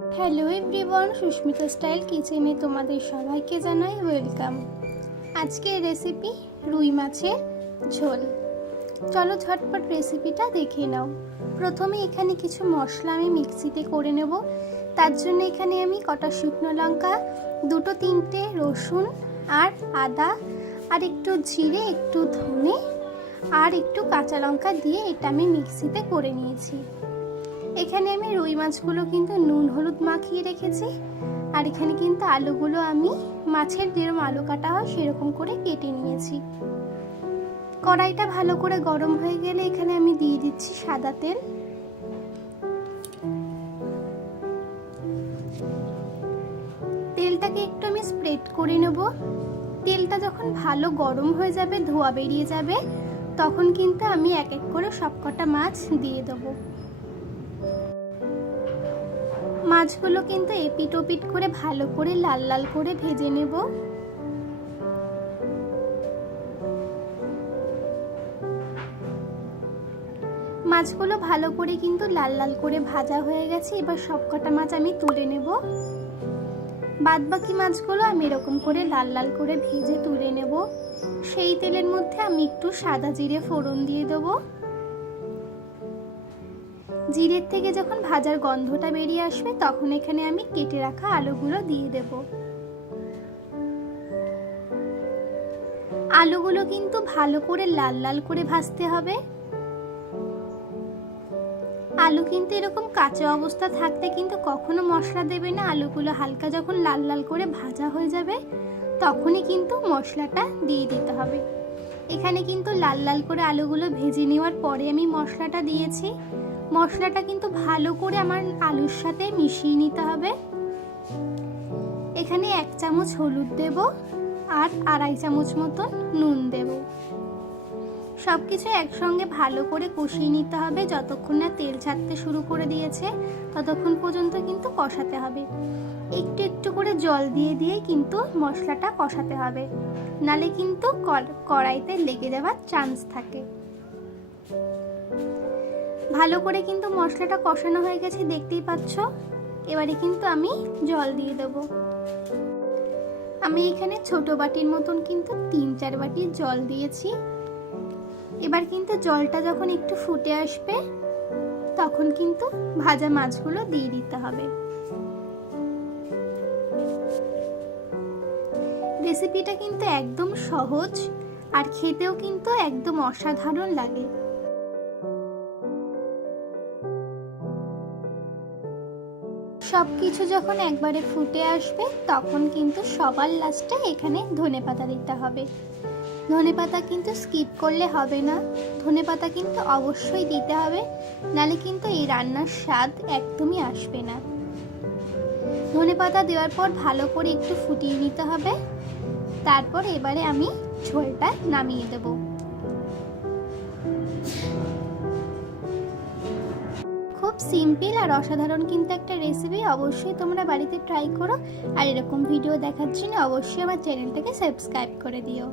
Hello everyone, Susmita style কিচেনে তোমাদের সবাইকে জানাই ওয়েলকাম। আজকের রেসিপি রুই মাছের ঝোল। চলো ঝটপট রেসিপিটা দেখে নাও। প্রথমে এখানে কিছু মশলা আমি মিক্সিতে করে নেব। তার জন্য এখানে আমি কটা শুকনো লঙ্কা, দুটো তিনটে রসুন আর আদা আর একটু জিরে, একটু ধনে আর একটু কাঁচা লঙ্কা দিয়ে এটা আমি মিক্সিতে করে নিয়েছি। এখানে আমি রুই মাছগুলো কিন্তু নুন হলুদ মাখিয়ে রেখেছি। আর এখানে কিন্তু আলুগুলো আমি মাছের যেরকম আলু কাটা হয় সেরকম করে কেটে নিয়েছি। কড়াইটা ভালো করে গরম হয়ে গেলে এখানে আমি দিয়ে দিচ্ছি সাদা তেল। তেলটাকে একটু আমি স্প্রেড করে নেব। তেলটা যখন ভালো গরম হয়ে যাবে, ধোঁয়া বেরিয়ে যাবে, তখন কিন্তু আমি এক এক করে সবকটা মাছ দিয়ে দেবো। মাছগুলো কিন্তু এপিট ওপিট করে ভালো করে লাল লাল করে ভেজে নেব। মাছগুলো ভালো করে কিন্তু লাল লাল করে ভাজা হয়ে গেছে। এবার সবকটা মাছ আমি তুলে নেব। বাদ বাকি মাছগুলো আমি এরকম করে লাল লাল করে ভেজে তুলে নেব। সেই তেলের মধ্যে আমি একটু সাদা জিরে ফোড়ন দিয়ে দেবো। জিরের থেকে যখন ভাজার গন্ধটা বেরিয়ে আসবে তখন এখানে আমি কেটে রাখা আলুগুলো দিয়ে দেব। আলুগুলো কিন্তু ভালো করে লাল লাল করে ভাজতে হবে। আলু কিন্তু এরকম কাঁচা অবস্থা থাকতে কিন্তু কখনো মশলা দেবে না। আলুগুলো হালকা যখন লাল লাল করে ভাজা হয়ে যাবে তখনই কিন্তু মশলাটা দিয়ে দিতে হবে। এখানে কিন্তু লাল লাল করে আলুগুলো ভেজে নেওয়ার পরে আমি মশলাটা দিয়েছি। মশলাটা কিন্তু ভালো করে আমার আলুর সাথে মিশিয়ে নিতে হবে। এখানে 1 চামচ হলুদ দেব আর 2.5 চামচ মতো নুন দেব। সবকিছু একসঙ্গে ভালো করে কষিয়ে নিতে হবে। যতক্ষণ না তেল ছাড়তে শুরু করে দিয়েছে ততক্ষণ পর্যন্ত কিন্তু কষাতে হবে। একটু একটু করে জল দিয়ে দিয়ে কিন্তু মশলাটা কষাতে হবে, নালে কিন্তু কড়াইতে লেগে যাওয়ার চান্স থাকে। ভালো করে কিন্তু মশলাটা কষানো হয়ে গেছে, দেখতেই পাচ্ছ। এবারে কিন্তু আমি জল দিয়ে দেব। আমি এখানে ছোট বাটির মতন কিন্তু 3-4 বাটি জল দিয়েছি। এবার কিন্তু জলটা যখন একটু ফুটে আসবে তখন কিন্তু ভাজা মাছগুলো দিয়ে দিতে হবে। রেসিপিটা কিন্তু একদম সহজ আর খেতেও কিন্তু একদম অসাধারণ লাগে। সবকিছু যখন একবারে ফুটে আসবে তখন কিন্তু সবার লাস্টে এখানে ধনেপাতা দিতে হবে। ধনেপাতা কিন্তু স্কিপ করলে হবে না, ধনেপাতা কিন্তু অবশ্যই দিতে হবে, নালে কিন্তু এই রান্নার স্বাদ একদমই আসবে না। ধনেপাতা দেওয়ার পর ভালো করে একটু ফুটিয়ে নিতে হবে। তারপর এবারে আমি ঝোলটা নামিয়ে দেব। খুব সিম্পল আর অসাধারণ কিন্তু একটা রেসিপি। অবশ্যই তোমরা বাড়িতে ট্রাই করো। আর এরকম ভিডিও দেখার জন্য অবশ্যই আমার চ্যানেলটাকে সাবস্ক্রাইব করে দিও।